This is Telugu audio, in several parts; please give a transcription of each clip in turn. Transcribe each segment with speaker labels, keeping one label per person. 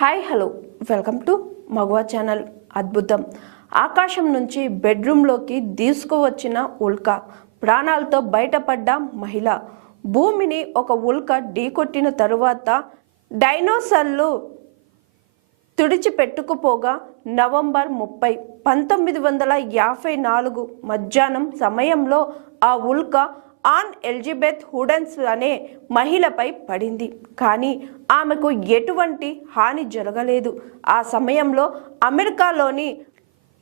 Speaker 1: Hi hello. Welcome to మగవా channel అద్భుతం. ఆకాశం నుంచి బెడ్రూమ్లోకి తీసుకువచ్చిన ఉల్క ప్రాణాలతో బయటపడ్డ మహిళ. భూమిని ఒక ఉల్క ఢీకొట్టిన తరువాత డైనోసర్లు తుడిచిపెట్టుకుపోగా నవంబర్ ముప్పై పంతొమ్మిది వందల యాభై నాలుగు మధ్యాహ్నం సమయంలో ఆ ఉల్క ఆన్ ఎల్జిబెత్ హుడన్స్ అనే మహిళపై పడింది. కానీ ఆమెకు ఎటువంటి హాని జరగలేదు. ఆ సమయంలో అమెరికాలోని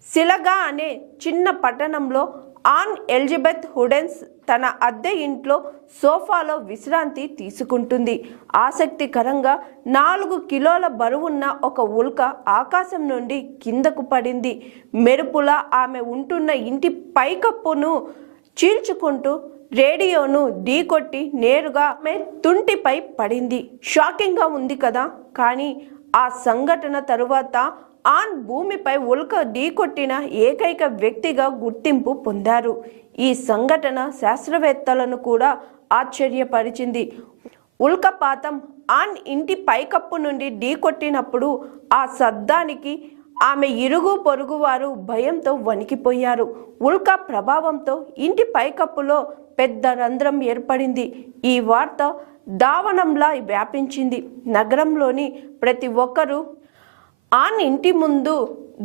Speaker 1: సిలగా అనే చిన్న పట్టణంలో ఆన్ ఎలిజబెత్ హుడెన్స్ తన అద్దె ఇంట్లో సోఫాలో విశ్రాంతి తీసుకుంటుంది. ఆసక్తికరంగా నాలుగు కిలోల బరువున్న ఒక ఉల్క ఆకాశం నుండి కిందకు పడింది. మెరుపులా ఆమె ఉంటున్న ఇంటి పైకప్పును చీల్చుకుంటూ రేడియోను ఢీకొట్టి నేరుగా ఆమె తుంటిపై పడింది. షాకింగ్గా ఉంది కదా? కానీ ఆ సంఘటన తరువాత ఆన్ భూమిపై ఉల్క ఢీకొట్టిన ఏకైక వ్యక్తిగా గుర్తింపు పొందారు. ఈ సంఘటన శాస్త్రవేత్తలను కూడా ఆశ్చర్యపరిచింది. ఉల్కపాతం ఆన్ ఇంటి పైకప్పు నుండి ఢీకొట్టినప్పుడు ఆ శబ్దానికి ఆమె ఇరుగు పొరుగు వారు భయంతో వణికిపోయారు. ఉల్క ప్రభావంతో ఇంటి పైకప్పులో పెద్ద రంధ్రం ఏర్పడింది. ఈ వార్త దావనంలా వ్యాపించింది. నగరంలోని ప్రతి ఒక్కరూ ఆన్ ఇంటి ముందు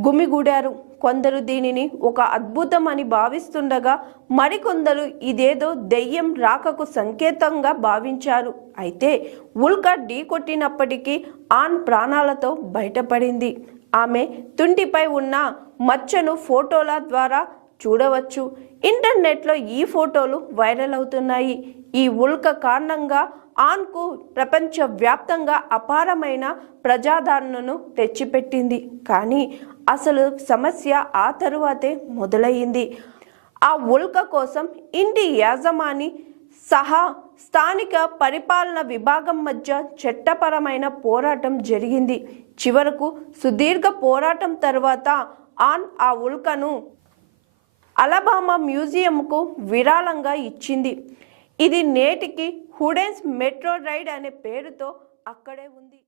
Speaker 1: గుమిగూడారు. కొందరు దీనిని ఒక అద్భుతం అని భావిస్తుండగా మరికొందరు ఇదేదో దెయ్యం రాకకు సంకేతంగా భావించారు. అయితే ఉల్క ఢీకొట్టినప్పటికీ ఆన్ ప్రాణాలతో బయటపడింది. ఆమె తుంటిపై ఉన్న మచ్చను ఫోటోల ద్వారా చూడవచ్చు. ఇంటర్నెట్లో ఈ ఫోటోలు వైరల్ అవుతున్నాయి. ఈ ఉల్క కారణంగా ఆన్కు ప్రపంచవ్యాప్తంగా అపారమైన ప్రజాదరణను తెచ్చిపెట్టింది. కానీ అసలు సమస్య ఆ తరువాతే మొదలయ్యింది. ఆ ఉల్క కోసం ఇంటి యాజమాని సహా స్థానిక పరిపాలన విభాగం మధ్య చట్టపరమైన పోరాటం జరిగింది. చివరకు సుదీర్ఘ పోరాటం తర్వాత ఆన్ ఆ ఉల్కను అలబామా మ్యూజియంకు విరాళంగా ఇచ్చింది. ఇది నేటికి హుడెన్స్ మెట్రో రైడ్ అనే పేరుతో అక్కడే ఉంది.